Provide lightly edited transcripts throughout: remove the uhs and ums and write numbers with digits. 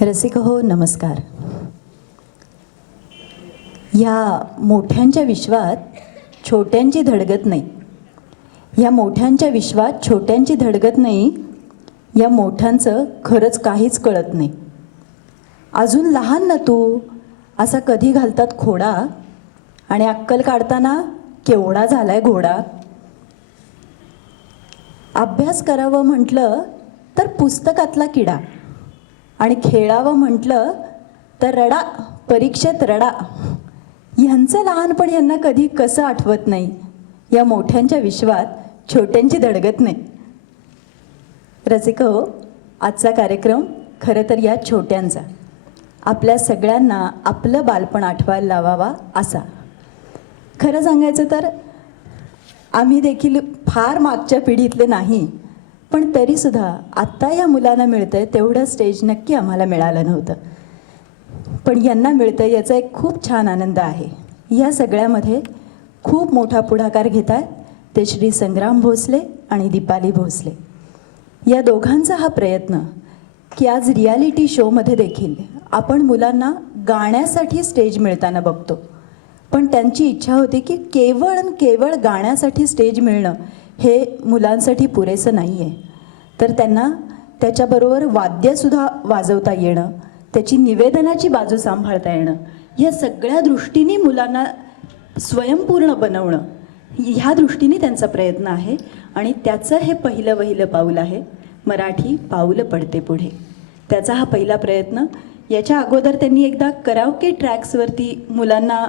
रसिक हो, नमस्कार. ह्या मोठ्यांच्या विश्वात छोट्यांची धडगत नाही. ह्या मोठ्यांच्या विश्वात छोट्यांची धडगत नाही. या मोठ्यांचं खरंच काहीच कळत नाही. अजून लहान ना तू असा कधी घालतात खोडा, आणि अक्कल काढताना केवढा झालाय घोडा. अभ्यास करावं म्हटलं तर पुस्तकातला किडा, आणि खेळावं म्हटलं तर रडा, परीक्षेत रडा. ह्यांचं लहानपण यांना कधी कसं आठवत नाही. या मोठ्यांच्या विश्वात छोट्यांची धडगत नाही. रसिक हो, आजचा कार्यक्रम खरं तर या छोट्यांचा, आपल्या सगळ्यांना आपलं बालपण आठवायला लावावा असा. खरं सांगायचं तर आम्ही देखील फार मागच्या पिढीतले नाही, पण तरीसुद्धा आत्ता या मुलांना मिळतंय तेवढं स्टेज नक्की आम्हाला मिळालं नव्हतं. पण यांना मिळतं याचा एक खूप छान आनंद आहे. या सगळ्यामध्ये खूप मोठा पुढाकार घेत आहेत ते श्री संग्राम भोसले आणि दीपाली भोसले. या दोघांचा हा प्रयत्न की आज रियालिटी शोमध्ये देखील आपण मुलांना गाण्यासाठी स्टेज मिळताना बघतो, पण त्यांची इच्छा होती की केवळ आणि केवळ गाण्यासाठी स्टेज मिळणं हे मुलांसाठी पुरेसं नाही आहे, तर त्यांना त्याच्याबरोबर वाद्यसुद्धा वाजवता येणं, त्याची निवेदनाची बाजू सांभाळता येणं, या सगळ्या दृष्टीने मुलांना स्वयंपूर्ण बनवणं, ह्या दृष्टीने त्यांचा प्रयत्न आहे. आणि त्याचं हे पहिलं पाऊल आहे मराठी पाऊलं पडते पुढे. त्याचा हा पहिला प्रयत्न. याच्या अगोदर त्यांनी एकदा कराओके ट्रॅक्सवरती मुलांना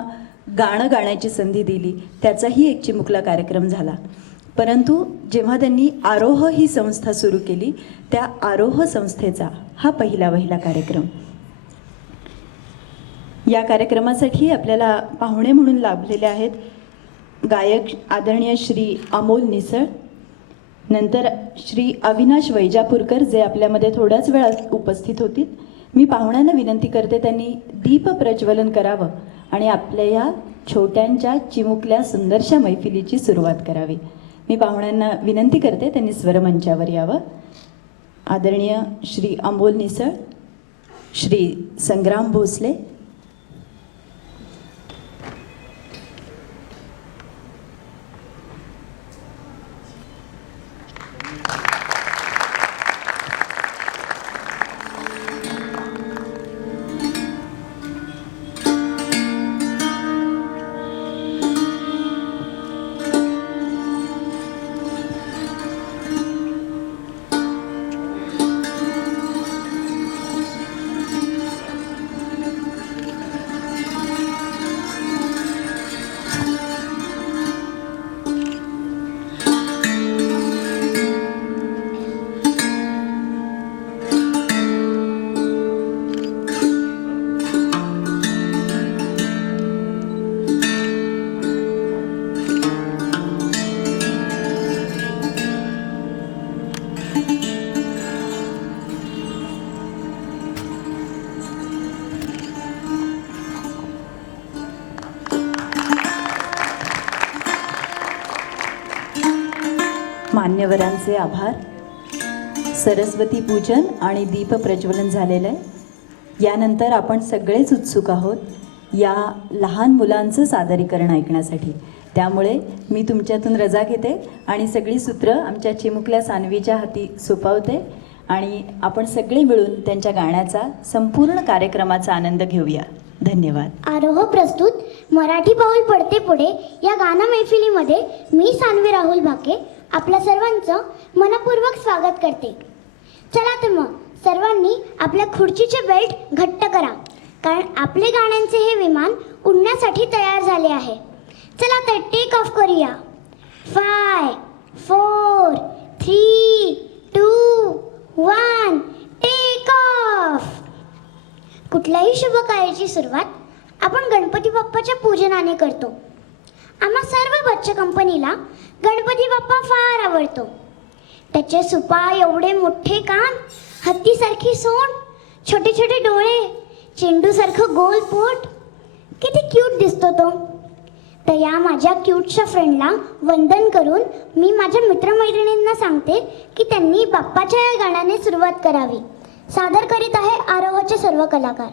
गाणं गाण्याची संधी दिली, त्याचाही एक चिमुकला कार्यक्रम झाला. परंतु जेव्हा त्यांनी आरोह ही संस्था सुरू केली, त्या आरोह संस्थेचा हा पहिला कार्यक्रम. या कार्यक्रमासाठी आपल्याला पाहुणे म्हणून लाभलेले आहेत गायक आदरणीय श्री अमोल निसळ, नंतर श्री अविनाश वैजापूरकर जे आपल्यामध्ये थोड्याच वेळात उपस्थित होतील. मी पाहुण्यांना विनंती करते त्यांनी दीप प्रज्वलन करावं आणि आपल्या या छोट्यांच्या चिमुकल्या सुंदरशा मैफिलीची सुरुवात करावी. मी पाहुण्यांना विनंती करते त्यांनी स्वरमंचावर यावं. आदरणीय श्री अमोल निसळ, श्री संग्राम भोसले, मान्यवरांचे आभार. सरस्वती पूजन आणि दीप प्रज्वलन झालेलं आहे. यानंतर आपण सगळेच उत्सुक आहोत या लहान मुलांचं सादरीकरण ऐकण्यासाठी. त्यामुळे मी तुमच्यातून रजा घेते आणि सगळी सूत्र आमच्या चिमुकल्या सानवीच्या हाती सोपवते आणि आपण सगळे मिळून त्यांच्या गाण्याचा संपूर्ण कार्यक्रमाचा आनंद घेऊया. धन्यवाद. आरोह प्रस्तुत मराठी पाऊल पडते पुढे या गाना मैफिलीमध्ये मी सानवी राहुल भाके आपल्या सर्वांचं मनपूर्वक स्वागत करते. चला तर मग सर्वांनी आपल्या खुर्चीचे बेल्ट घट्ट करा, कारण आपले गाण्यांचे हे विमान उडण्यासाठी तयार झाले आहे. चला तर टेक ऑफ करूया. 5, 4, 3, 2, 1 टेक ऑफ. कुठल्याही शुभ कार्याची सुरुवात आपण गणपती बाप्पाच्या पूजनाने करतो. आम्हा सर्व बच्चा कंपनीला गणपती बाप्पा फार आवडतो. त्याचे सुपाय एवढे मोठे कान, हत्तीसारखी सोंड, छोटे छोटे डोळे, चेंडूसारखं गोल पोट, किती क्यूट दिसतो तो. तर या माझ्या क्यूटच्या फ्रेंडला वंदन करून मी माझ्या मित्रमैत्रिणींना सांगते की त्यांनी बाप्पाच्या या गाण्याने सुरुवात करावी. सादर करीत आहे आरोहाचे सर्व कलाकार.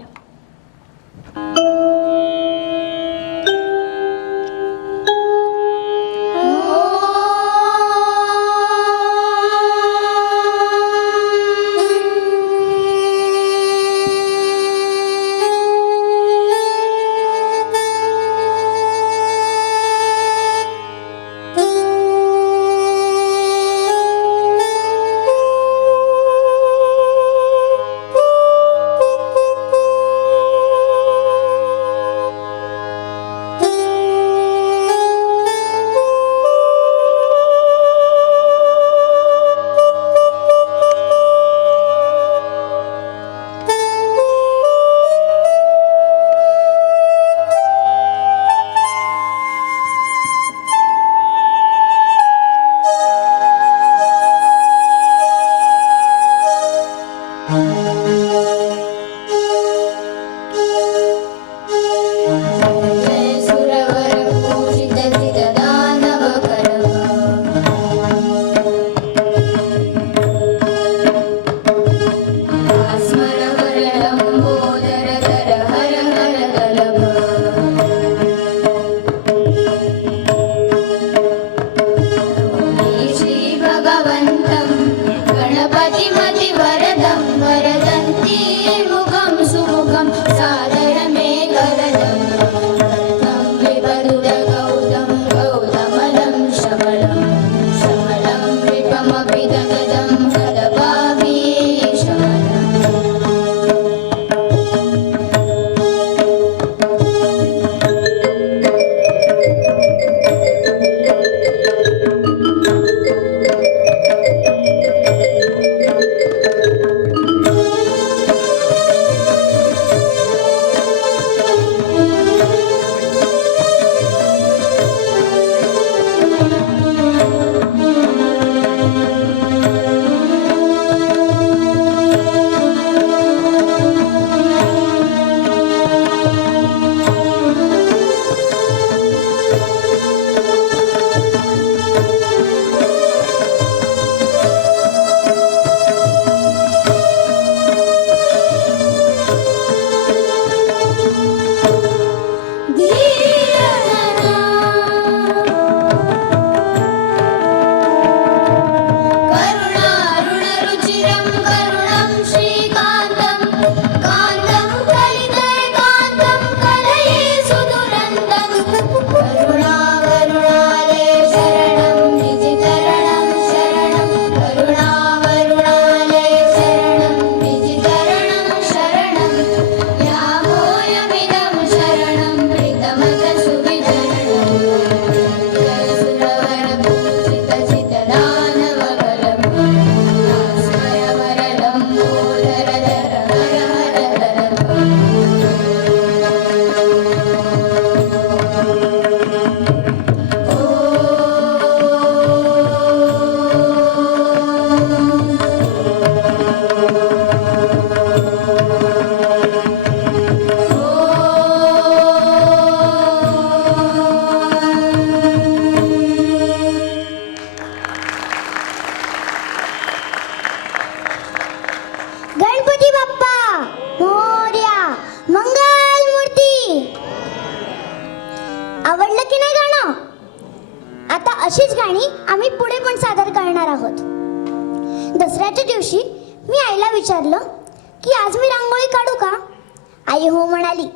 अशीच गाणी आम्ही पुढे पण सादर करणार आहोत. दसऱ्याच्या दिवशी मी आईला विचारलं की आज मी रांगोळी काढू का. आई हो म्हणाली.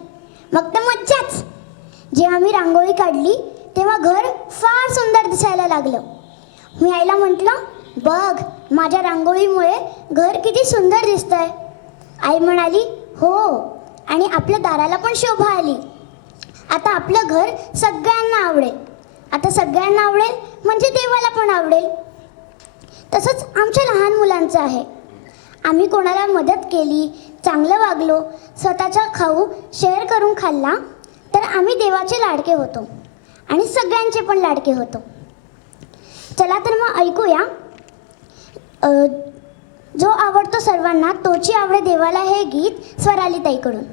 मग तर मज्जाच. जेव्हा मी रांगोळी काढली तेव्हा घर फार सुंदर दिसायला लागलं. मी आईला म्हटलं, बघ माझ्या रांगोळीमुळे घर किती सुंदर दिसतंय. आई म्हणाली, हो, आणि आपल्या दाराला पण शोभा आली. आता आपलं घर सगळ्यांना आवडेल. आता सगळ्यांना आवडेल म्हणजे देवाला पण आवडेल. तसंच आमच्या लहान मुलांचं आहे. आम्ही कोणाला मदत केली, चांगलं वागलो, स्वतःचा खाऊ शेअर करून खाल्ला तर आम्ही देवाचे लाडके होतो आणि सगळ्यांचे पण लाडके होतो. चला तर मग ऐकूया जो आवडतो सर्वांना तोची आवडे देवाला हे गीत स्वराली ताईकडून.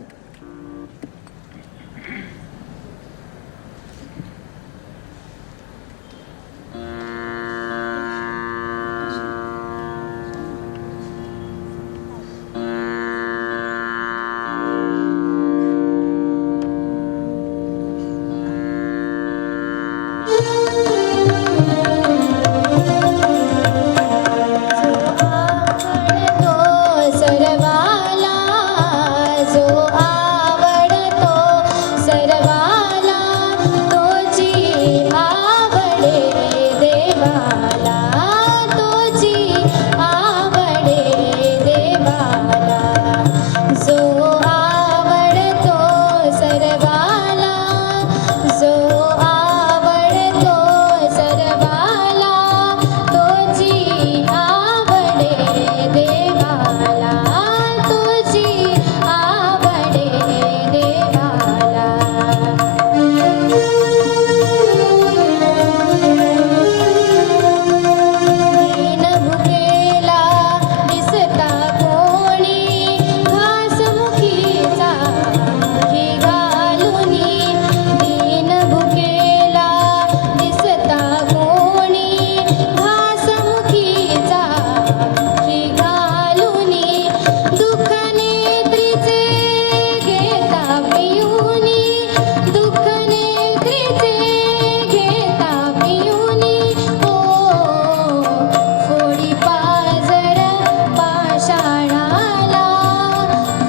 देवाला तोची आवडे देवाला जो आवडतो सर्वाला जो आवडतो सर्वाला तोची आवडे देवाला तोची आवडे देवाला दीन भुकेला दिसता कोणी घासमुखीचा मुखी घालुनी दीन भुकेला दिसता कोणी घासमुखीचा मुखी घालुनी दुःख नेत्रीचे घेता पियुनी दुःख नेत्रीचे घेता पियुनी हो फोडी पाजर पाषाणाला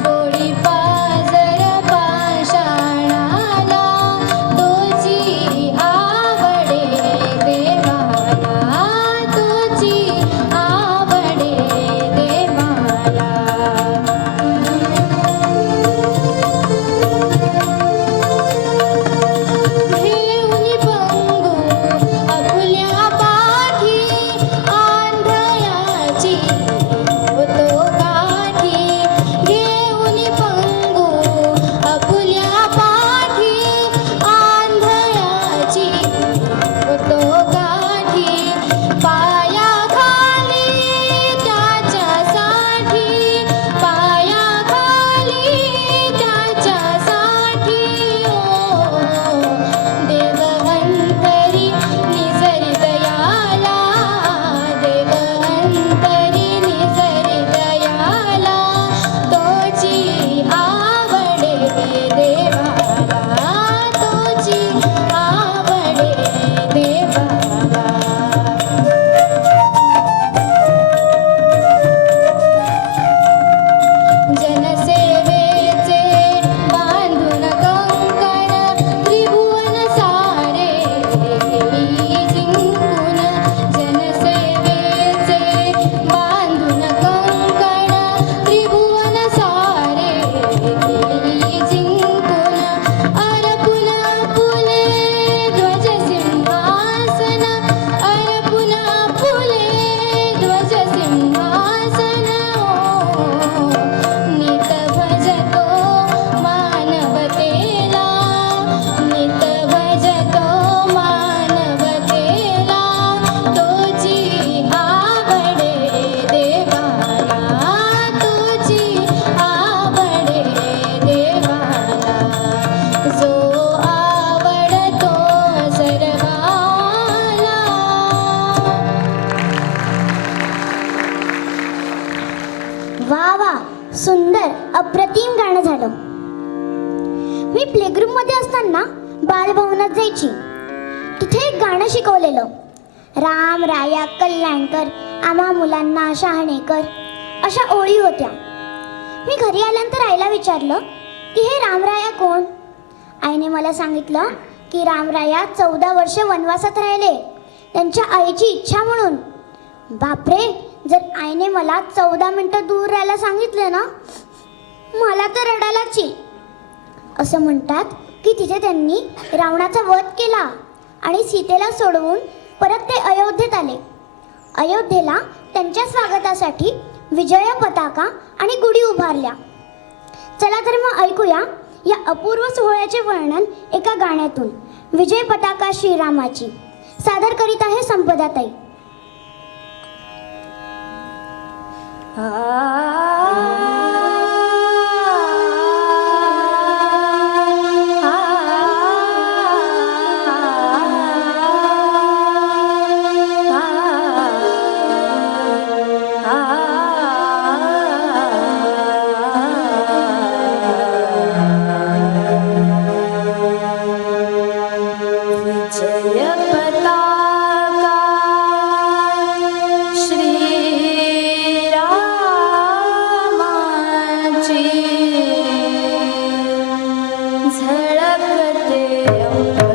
फोडी पाजर पाषाणाला तोची आवडे देवाला तोची आवडे देवाला घेऊनी पंगू आपल्या पाठी आंधळ्याची होतो काठी घेऊनी पंगू आपल्या पाठी आंधळ्याची होतो काठी पायाखाली त्याच्यासाठी पायाखाली त्याच्यासाठी ओ देवहंतरी निजरी दयाला देवहंतरी निजरी दयाला तोची आवडे देवाला तोची आवडे देवाला जनसेवेचे बांधून कंकण त्रिभुवन सारे घेई जिंकून जनसेवेचे बांधून कंकण त्रिभुवन सारे घेई जिंकून अर्पुन फुले ध्वज सिंहासन अर्पुन फुले ध्वज सिंहासन नित भजतो मानवतेला नित भजतो मानवतेला तोची आवडे देवाला तोची आवडे देवाला जो आवडतो सर्वाला वा वा सुंदर अप्रतिम गाणं झालं. मी प्लेग्रुप मध्ये असताना बालभवनात जायची. तिथे एक गाणं शिकवलेलं. राम राया कल्याणकर आम्हा मुलांना शहाणेकर अशा ओळी होत्या. मी घरी आल्यानंतर आईला विचारलं की हे रामराया कोण. आईने मला सांगितलं की रामराया 14 वर्ष वनवासात राहिले त्यांच्या आईची इच्छा म्हणून. बापरे, जर आईने मला 14 मिनिटं दूर राहायला सांगितले ना मला तर रडायलाच येईल. असं म्हणतात की तिथे त्यांनी रावणाचा वध केला आणि सीतेला सोडवून परत ते अयोध्येत आले. अयोध्येला त्यांच्या स्वागतासाठी विजय पताका आणि गुढी उभारल्या. चला तर मग ऐकूया या अपूर्व सोहळ्याचे वर्णन एका गाण्यातून. विजय पताका श्रीरामाची सादर करीत आहे संपदाताई. झळकते अंबरी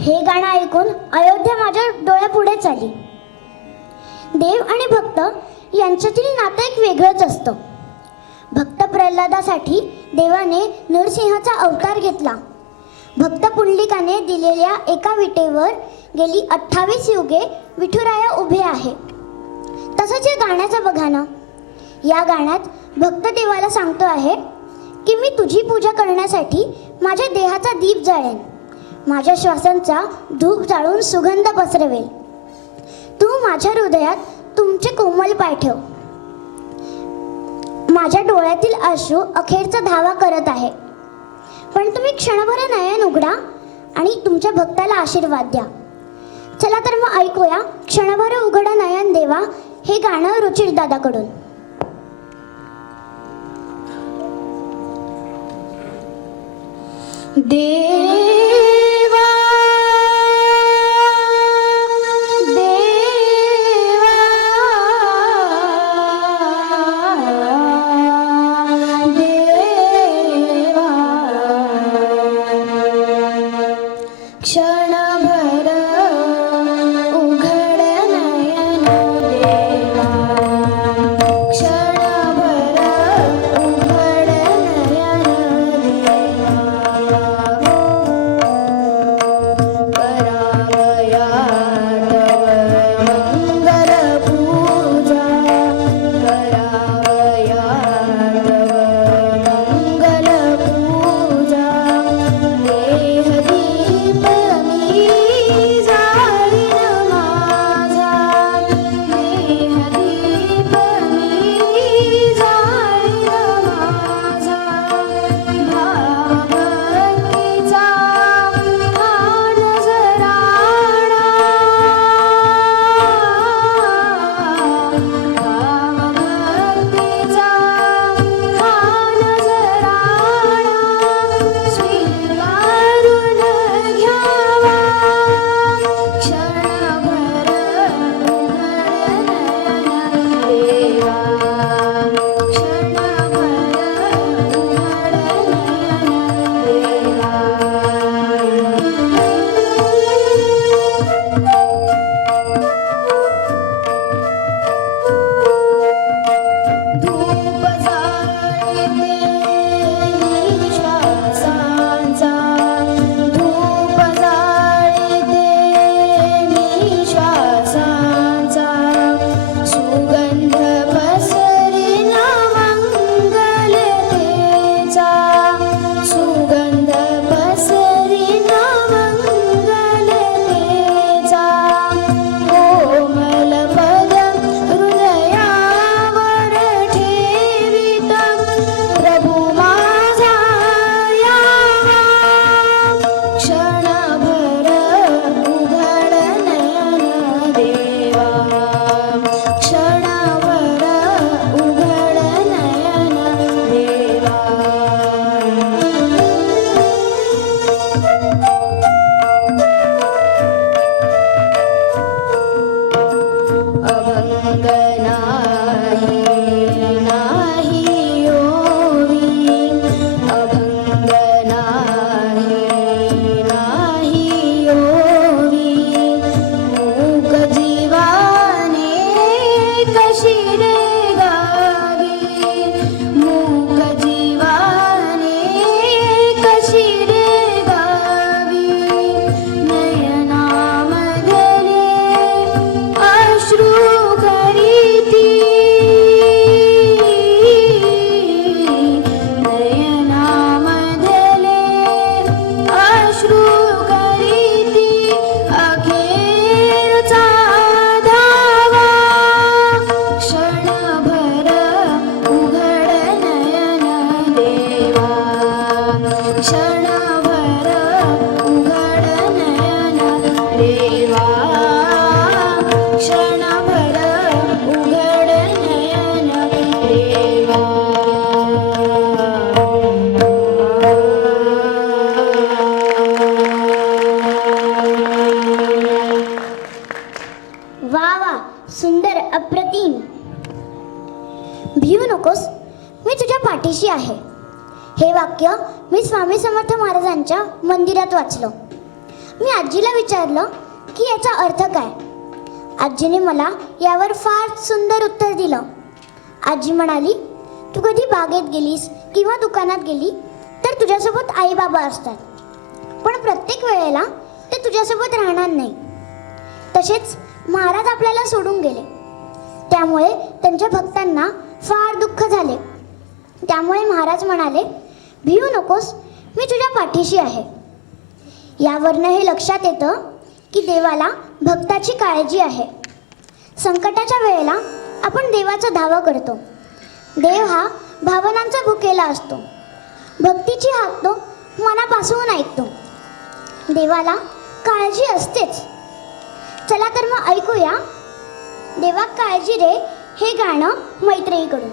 हे गाणं ऐकून अयोध्या माझ्या डोळ्यापुढेच आली. देव आणि भक्त यांच्यातील नातं एक वेगळंच असतं. भक्त प्रल्हादासाठी देवाने नरसिंहाचा अवतार घेतला. भक्त पुंडलिकाने दिलेल्या एका विटेवर गेली 28 युगे विठुराया उभे आहे. तसंच या गाण्याचं बघा ना. या गाण्यात भक्त देवाला सांगतो आहे की मी तुझी पूजा करण्यासाठी माझ्या देहाचा दीप जाळेन, माझ्या श्वासांचा धूप जाळून सुगंध पसरवेल. तू माझ्या हृदयात तुमचे कोमल पाय ठेव. माझ्या डोळ्यातील अश्रू अखेरचा धावा करत आहे, पण तुम्ही क्षणभर नयन उघडा आणि तुमच्या भक्ताला आशीर्वाद द्या. चला तर मग ऐकूया क्षणभर उघडा नयन देवा हे गाणं रुचिर दादाकडून. देवा देवा देवा क्षणभर उघड नयन देवा, क्षणभर उघड नयन देवा. करावया तव मंगल पूजा, करावया तव मंगल पूजा. देहदीप मी जाळीन माझा, देहदीप मी जाळीन माझा. भावभक्तीचा हा नजराणा, भावभक्तीचा हा नजराणा स्वीकारून घ्यावा. क्षणभर उघड नयन देवा, क्षणभर उघड नयन देवा. धूप जाळीते निश्वासांचा, धूप जाळीते निश्वासांचा. सुगंध पसरिना मंगलतेचा, सुगंध पसरिना मंगलतेचा. कोमल पद हृदयावर ठेवीत प्रभू माझा यावा. क्षणभर उघड नयन देवा, क्षणभर उघड नयन देवा. अभंग नाही नाही ओवी, अभंग नाही नाही ओवी. मूक जीवाने कशी रे गावी, मूक जीवाने कशी रे गावी. नयनामधले अश्रू करीती, नयनामधले अश्रू करीती. अखेरचा धावा क्षणभर उघड नयन देवा, क्षणभर उघड नयन देवा, क्षणभर उघड नयन देवा. वा वा सुंदर अप्रतिम. भिवू नकोस, मी तुझ्या पाठीशी आहे. हे वाक्य मी स्वामी समर्थ महाराजांच्या मंदिरात वाचलं. मी आजीला विचारलं की याचा अर्थ काय. आजीने मला यावर फार सुंदर उत्तर दिलं. आजी म्हणाली, तू कधी बागेत गेलीस किंवा दुकानात गेली तर तुझ्यासोबत आई बाबा असतात, पण प्रत्येक वेळेला ते तुझ्यासोबत राहणार नाही. तसेच महाराज आपल्याला सोडून गेले, त्यामुळे त्यांच्या भक्तांना फार दुःख झाले. त्यामुळे महाराज म्हणाले, भिऊ नकोस, मी तुझ्या पाठीशी आहे. यावरनं हे लक्षात येतं की देवाला भक्ताची काळजी आहे. संकटाच्या वेळेला आपण देवाचा धावा करतो. देव हा भावनांचा भुकेला असतो. भक्तीची हाक तो मनापासून ऐकतो. देवाला काळजी असतेच. चला तर मग ऐकूया देवा काळजी रे हे गाणं मैत्रेयीकडून.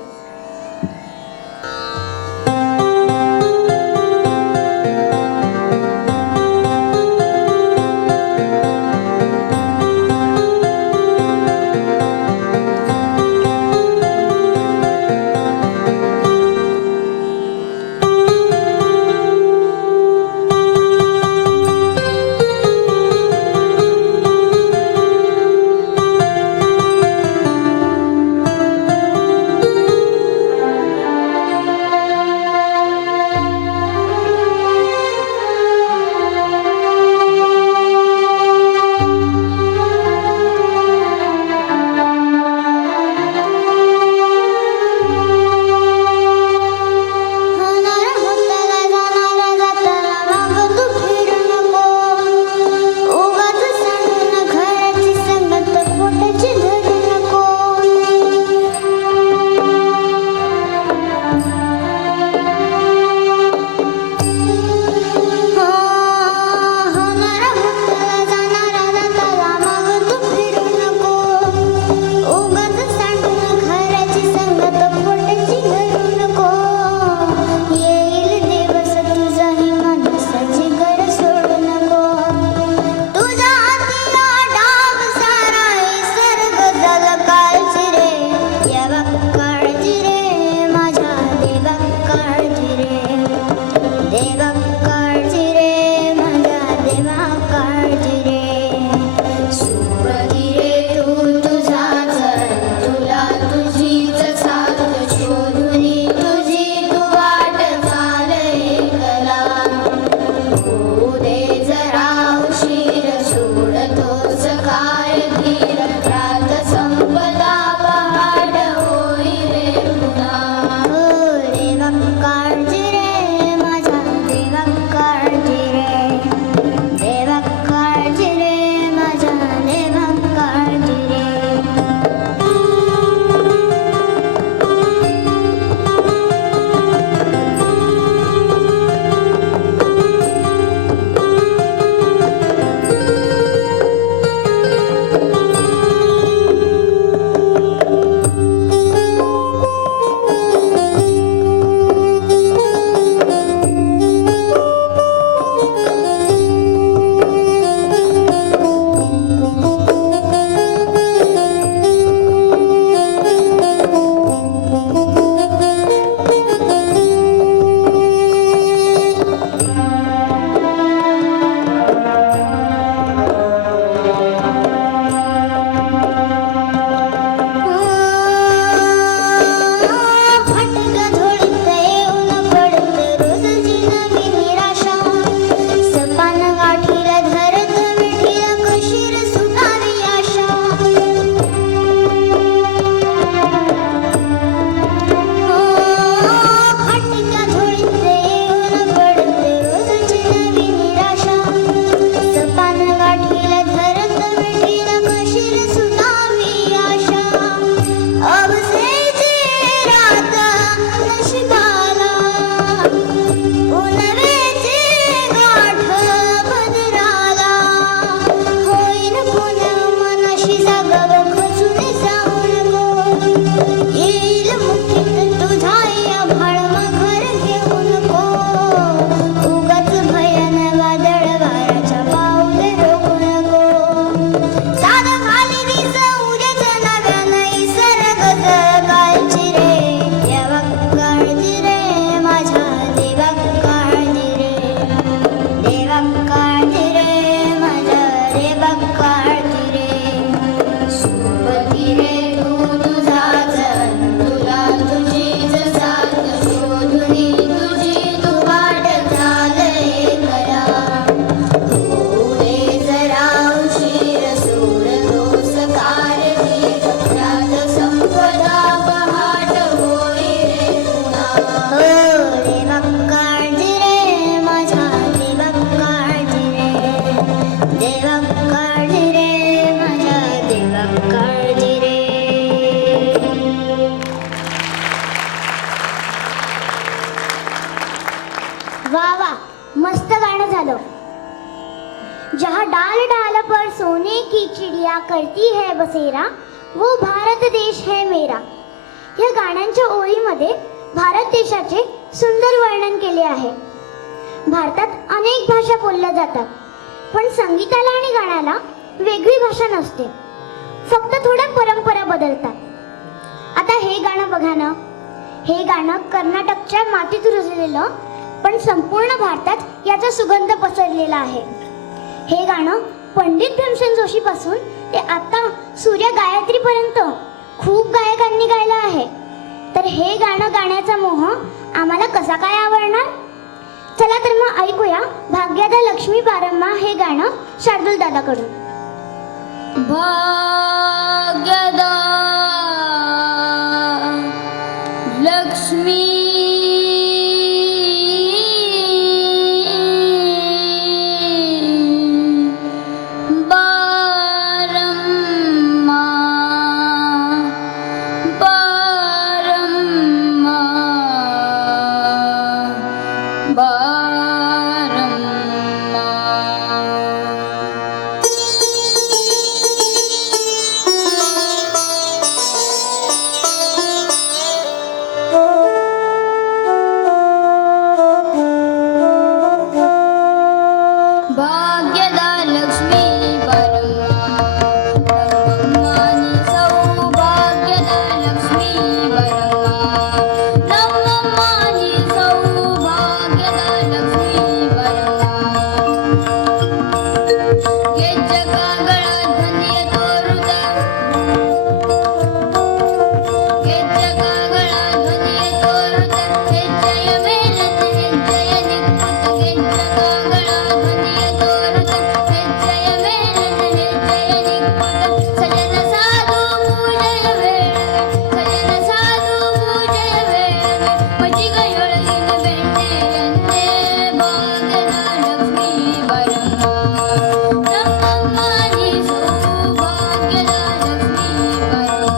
जहाँ डाल डाल पर सोने की चिड़िया करती है बसेरा वो भारत देश है मेरा. या गाण्यांच्या ओळीमध्ये भारत देशाचे सुंदर वर्णन केले आहे. भारतात अनेक भाषा बोलल्या जातात, पण संगीताला आणि गाण्याला वेगळी भाषा नसते. फक्त थोड्या परंपरा बदलतात. आता हे गाणं बघा ना. हे गाणं कर्नाटकच्या मातीत रुजलेलं, पण संपूर्ण भारतात याचा सुगंध पसरलेला आहे. हे गाणं पंडित भीमसेन जोशी पासून ते आता सूर्य गायत्री पर्यंत खूप गायकांनी गायलं आहे. तर हे गाणं गाण्याचा मोह आम्हाला कसा काय आवडणार? चला तर मग ऐकूया भाग्यदा लक्ष्मी बारम्मा हे गाणं शार्दूल दादाकडून. भाग्यदा लक्ष्मी बारम्मा बारम्मा बारम्मा. भाग्यदा लक्ष्मी बारम्मा नम्मम्मानी सौभाग्यदा लक्ष्मी बारम्मा नम्मम्मानी सौभाग्यदा लक्ष्मी बारम्मा. ಗೆಜ್ಜೆ ಕಾಗಳ ಧ್ವನಿಯ ತೋರುತ್ತ ಗೆಜ್ಜೆ ಕಾಗಳ ಧ್ವನಿಯ ತೋರುತ್ತ ಹೆಜ್ಜೆಯ ಮೇಲನ್ನು ಹೆಜ್ಜೆಯ ನಿಕ್ಕುತ್ತ ಗೆಜ್ಜೆ ಕಾಗಳ ಧ್ವನಿಯ ತೋರುತ್ತ ಹೆಜ್ಜೆಯ ಮೇಲನ್ನು ಹೆಜ್ಜೆಯ ನಿಕ್ಕುತ್ತ ಸಜನ ಸಾಧು ಪೂಜೆಯ ವೇಳೆಗೆ ಸಜನ ಸಾಧು ಪೂಜೆಯ ವೇಳೆಗೆ ಮಜ್ಜಿಗೆಯೊಳಗಿನ ಬೆಣ್ಣೆಯನ್ನೇ ಭಾಗ್ಯದ ಲಕ್ಷ್ಮೀ ಬಾರಮ್ಮ ನಮ್ಮಮ್ಮನಿ ಸೌಭಾಗ್ಯದ ಲಕ್ಷ್ಮೀ ಬಾರಮ್ಮ.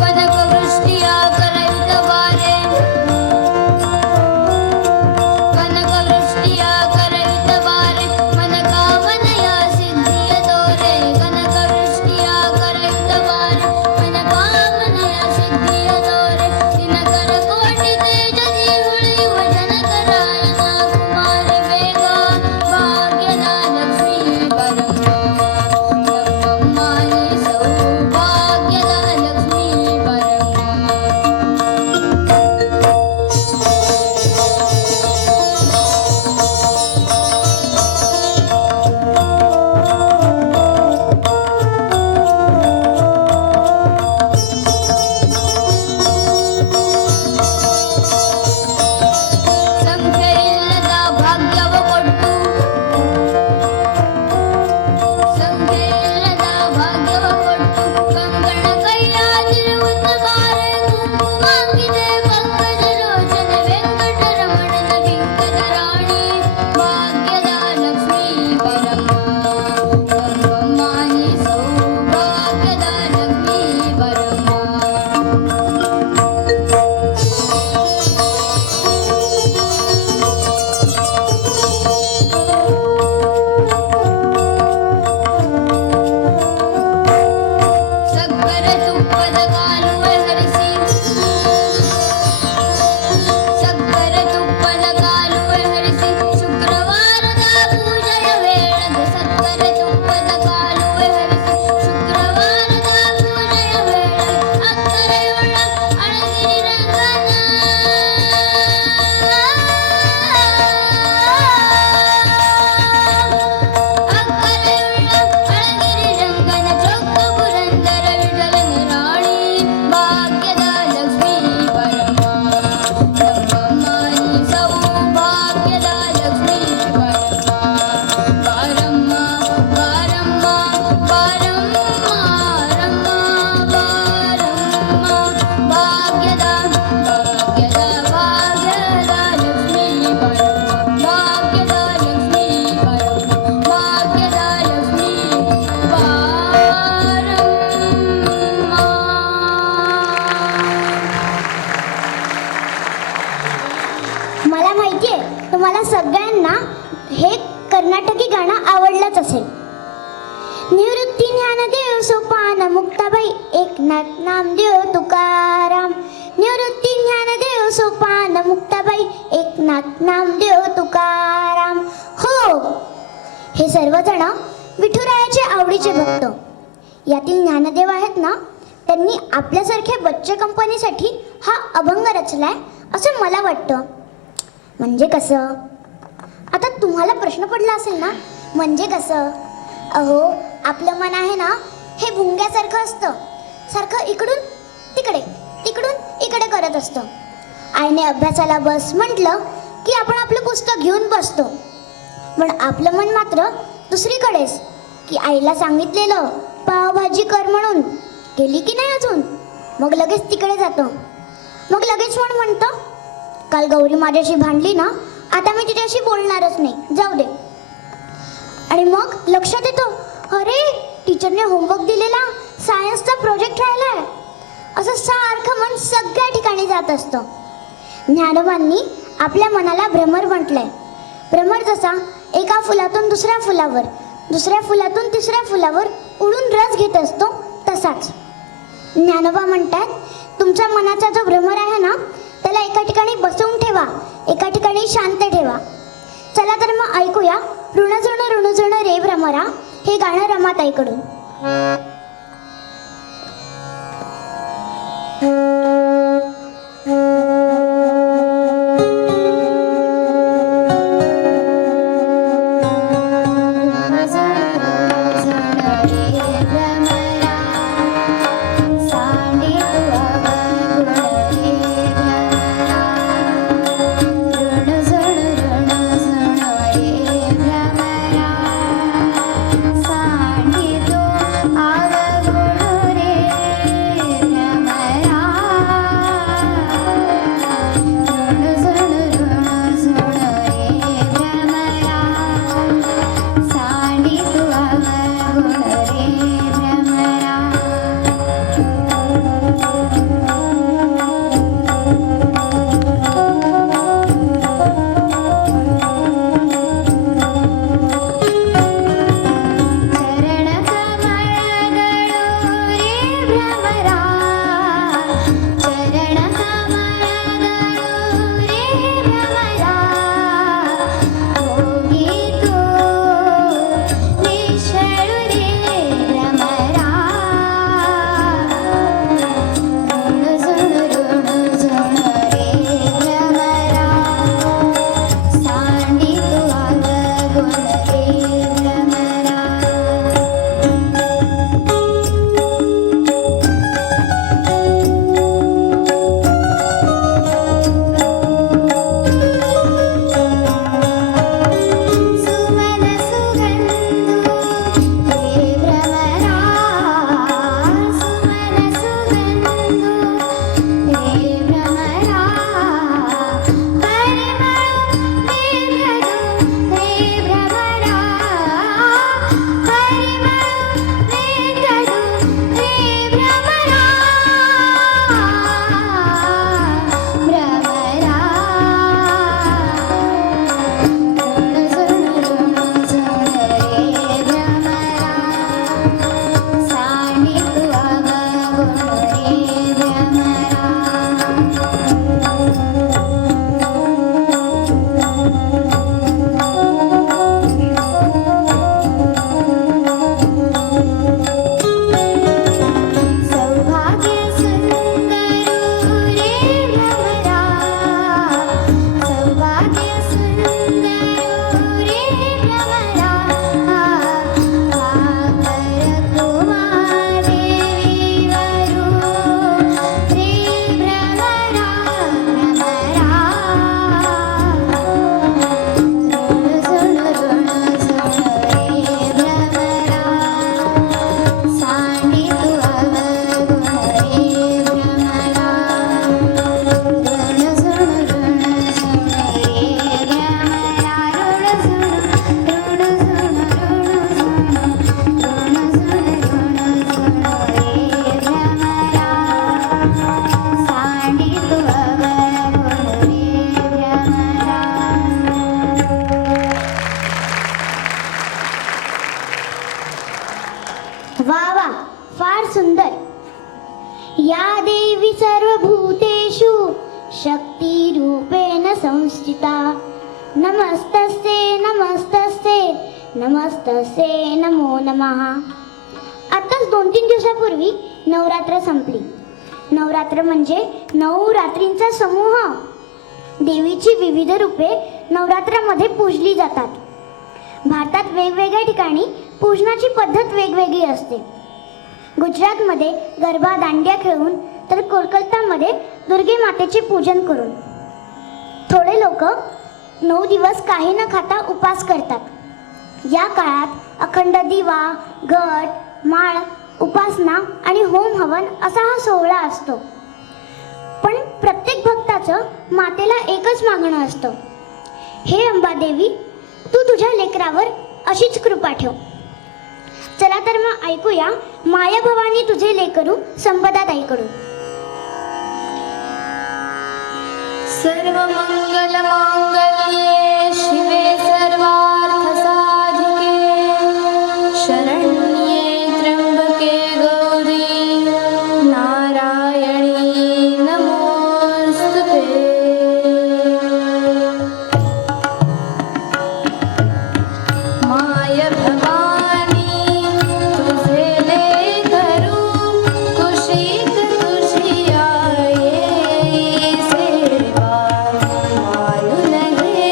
ಕನಕ ವೃಷ್ಟಿಯ ಕರೆಯುತ್ತ ಬಾರೆ ಕನಕ ವೃಷ್ಟಿಯ ಕರೆಯುತ್ತ ಬಾರೆ ಮನಕಾಮನೆಯ ಸಿದ್ಧಿಯ ತೋರೆ ಕನಕ ವೃಷ್ಟಿಯ ಕರೆಯುತ್ತ ಬಾರೆ ಮನಕಾಮನೆಯ ಸಿದ್ಧಿಯ ತೋರೆ ದಿನಕರ ಕೋಟಿ तुम्हाला सगळ्यांना हे कर्नाटकी गाणं आवडलंच असेल. निवृत्ती ज्ञानदेव सोपान मुक्ताबाई एकनाथ नामदेव तुकाराम. निवृत्ती ज्ञानदेव सोपान मुक्ताबाई एकनाथ नामदेव तुकाराम. हो, हे सर्वजण विठुरायाचे आवडीचे भक्त. यातील ज्ञानदेव आहेत ना, त्यांनी आपल्यासारख्या बच्चे कंपनीसाठी हा अभंग रचलाय असं मला वाटतं. म्हणजे कसं? आता तुम्हाला प्रश्न पडला असेल ना, म्हणजे कसं? अहो, आपलं मन आहे ना, हे भुंग्यासारखं असतं. सारखं इकडून तिकडे तिकडून इकडे करत असतं. आईने अभ्यासाला बस म्हटलं की आपण आपलं पुस्तक घेऊन बसतो. पण आपलं मन मात्र दुसरीकडेच, की आईला सांगितलेलं पावभाजी कर म्हणून केली की नाही अजून, मग लगेच तिकडे जातो. मग लगेच मन म्हणतं, काल गौरी माझ्याशी भांडली ना, आता मी तिच्याशी बोलणारच नाही, जाऊ दे. आणि मग लक्षात येतो, अरे टीचरने होमवर्क दिलेला सायन्सचा प्रोजेक्ट राहिलाय. असं सारखं मन सगळ्या ठिकाणी जात असतं. ज्ञानोबांनी आपल्या मनाला भ्रमर म्हटलंय. भ्रमर जसा एका फुलातून दुसऱ्या फुलावर, दुसऱ्या फुलातून तिसऱ्या फुलावर उडून रस घेत असतो, तसाच ज्ञानोबा म्हणतात, तुमच्या मनाचा जो भ्रमर आहे ना, त्याला एका ठिकाणी बसवून ठेवा, एका ठिकाणी शांत ठेवा. चला तर मग ऐकूया ऋण जुण रे भ्रमरा हे गाणं रमाताईकडून. आव नमस्तस्ते नमस्तस्ते नमस्तस्ते नमो नमः. आताच 2-3 दिवसापूर्वी नवरात्र संपली. नवरात्र म्हणजे 9 रात्रींचा समूह. देवीची विविध रूपे नवरात्रामध्ये पूजली जातात. भारतात वेगवेगळ्या ठिकाणी पूजनाची पद्धत वेगवेगळी असते. गुजरातमध्ये गरबा दांडिया खेळून तर कोलकातामध्ये दुर्गे मातेचे पूजन करून. थोडे लोक 9 दिवस काही न खाता उपास करतात. या काळात अखंड दिवा, घट, माळ, उपासना आणि होम हवन असा हा सोहळा असतो. पण प्रत्येक भक्ताचं मातेला एकच मागणं असतं, हे अंबादेवी, तू तुझ्या लेकरावर अशीच कृपा ठेव. चला तर मग ऐकूया माया भवानी तुझे लेकरू संपदा ताईकडून. सर्वमंगलमांगल्ये शिवे सर्वार्थसाधिके शरण्ये त्र्यंबके गौरी नारायणी नमोस्तुते. माय भवानी तुझे लेकरू कुशीत तुझी आहे सेवा मायून घे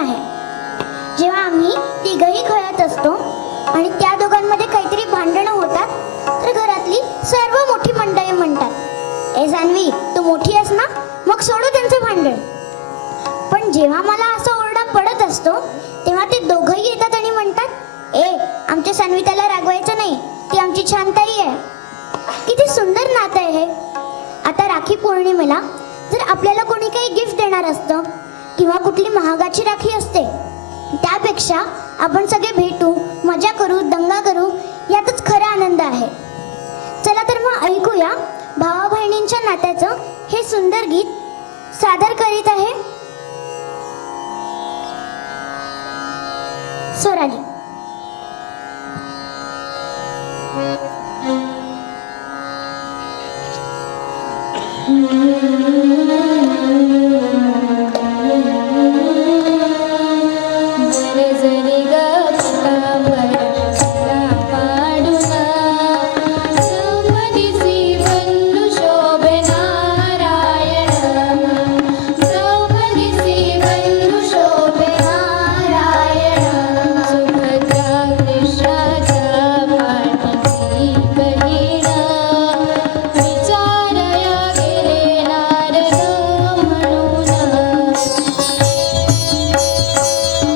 आहे. जेव्हा आम्ही तिघही खेळत असतो आणि त्या दोघांमध्ये काहीतरी भांडणं होतात, तर घरातली सर्व मोठी मंडळी म्हणतात, ए सान्वी, तू मोठी आहेस ना, मग सोडू त्यांचं भांडण. पण जेव्हा मला असा ओरडा पडत असतो, तेव्हा ते दोघंही येतात आणि म्हणतात, ए, आमच्या सान्वी त्याला रागवायचं नाही, ती आमची छान ताई आहे. किती सुंदर नातं आहे हे. आता राखी पौर्णिमेला जर आपल्याला कोणी काही गिफ्ट देणार असतं किंवा कुठली महागाची राखी असते, त्यापेक्षा आपण सगळे भेटू, मजा करू, दंगा करू, यातच खरा आनंद आहे. चला तर मग ऐकूया भावा बहिणींच्या नात्याचं हे सुंदर गीत. सादर करीत आहे स्वराली. जरी ग पितांबर तिला पाडूना, द्रौपदीसी बंधू शोभे नारायण, द्रौपदीसी बंधू शोभे नारायण. सुभद्रा कृष्णाच्या पाठीची बहीण, विचारया गेले नारद म्हणून.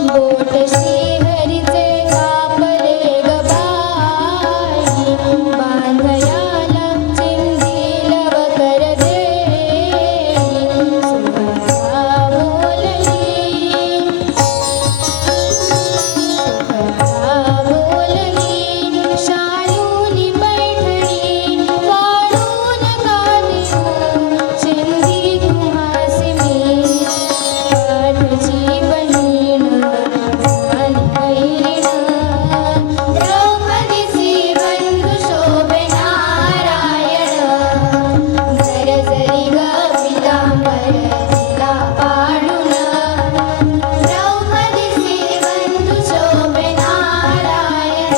बोट श्रीहरीचे कापले ग बाई, बांधयाला चिंधी लवकर देई. सुभद्रा बोलली, शालूनी पैठणी वाढून का देऊ, चिंधी तुम्हासी मी. पाठची बहीण आणि बहिण, द्रौपदीसी बंधू शोभे नारायण. जरी ग पितांबर तिला पाडून, द्रौपदीसी बंधू शोभे नारायण.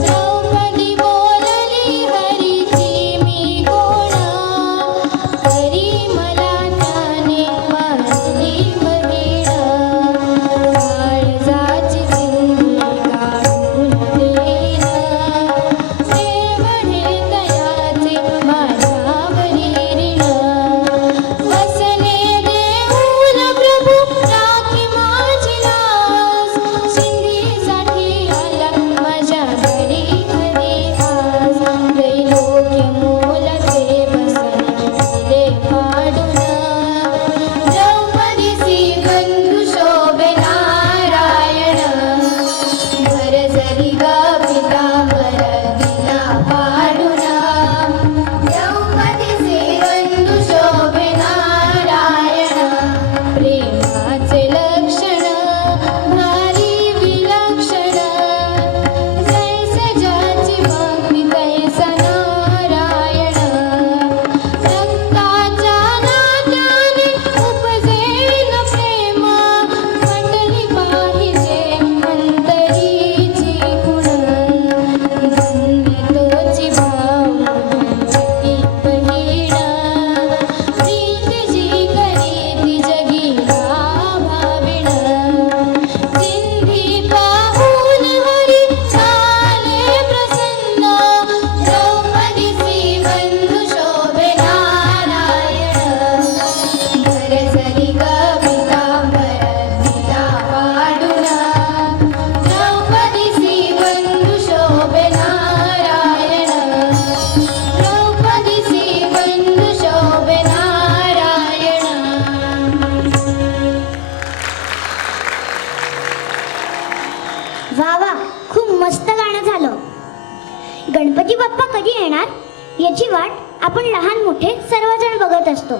द्रौपदी बोलली हरीची मी कोण, हरी मला त्याने मारली बहीण. काळजाची चिंधी काढून देईन, देव हे दयाचे माझ्यावरी ऋण. बसले देऊन प्रभू राखी माझी लाज, चिंधीसाठी आला माझ्या घरी घरी आज. त्रैलोक्य मोलचे बसले दिले पाडून, द्रौपदीसी बंधू शोभे नारायण. जरी ग पितांबर तिला पाडून, द्रौपदीसी बंधू शोभे नारायण. प्रेमाचे लक्षण भारी विलक्षण, जैसे ज्याची भक्ती तैसा नारायण. रक्ताच्या नात्याने उपजेल प्रेम, मंडली पाहिजे अंतरीची गुण. धन्य तोची भावची बहीण, प्रीत जी करीती जगीला भाविण. चिंधी पाहून हरी झाले प्रसन्न, द्रौपदीसी बंधू शोभे नारायण. जरी ग पितांबर तिला पाडून, द्रौपदीसी बंधू शोभे नारायण. द्रौपदीसी बंधू शोभे नारायण. वा वा, खूप मस्त गाणं झालं. गणपती बाप्पा कधी येणार याची वाट आपण लहान मोठे सर्वजण बघत असतो.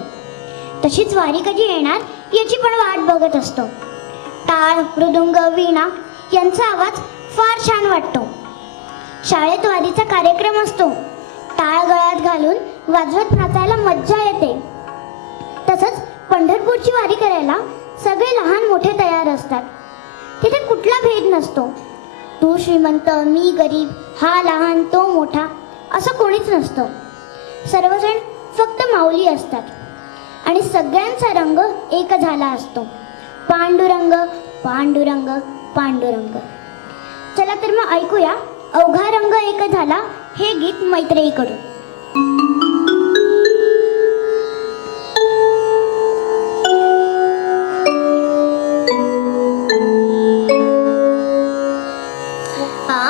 तशीच वारी कधी येणार याची पण वाट बघत असतो. टाळ, मृदुंग, वीणा यांचा आवाज फार छान वाटतो. शाळेत वारीचा कार्यक्रम असतो. टाळ गळ्यात घालून वाजवत नाचायला मज्जा येते. तसंच पंढरपूरची वारी करायला सगळे लहान मोठे तयार असतात. तिथे कुठला भेद नसतो. तू श्रीमंत, मी गरीब, हा लहान, तो मोठा असं कोणीच नसतं. सर्वजण फक्त माऊली असतात आणि सगळ्यांचा रंग एक झाला असतो. पांडुरंग पांडुरंग पांडुरंग. चला तर मग ऐकूया अवघा रंग एक झाला हे गीत मैत्रेयीकडून. आ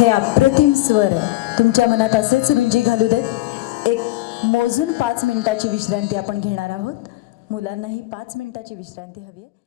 हे अप्रतिम स्वर तुमच्या मनात असेच रुंजी घालू देत. एक मोजून 5 मिनिटाची विश्रांती आपण घेणार आहोत. मुलांनाही 5 मिनिटाची विश्रांती हवी आहे.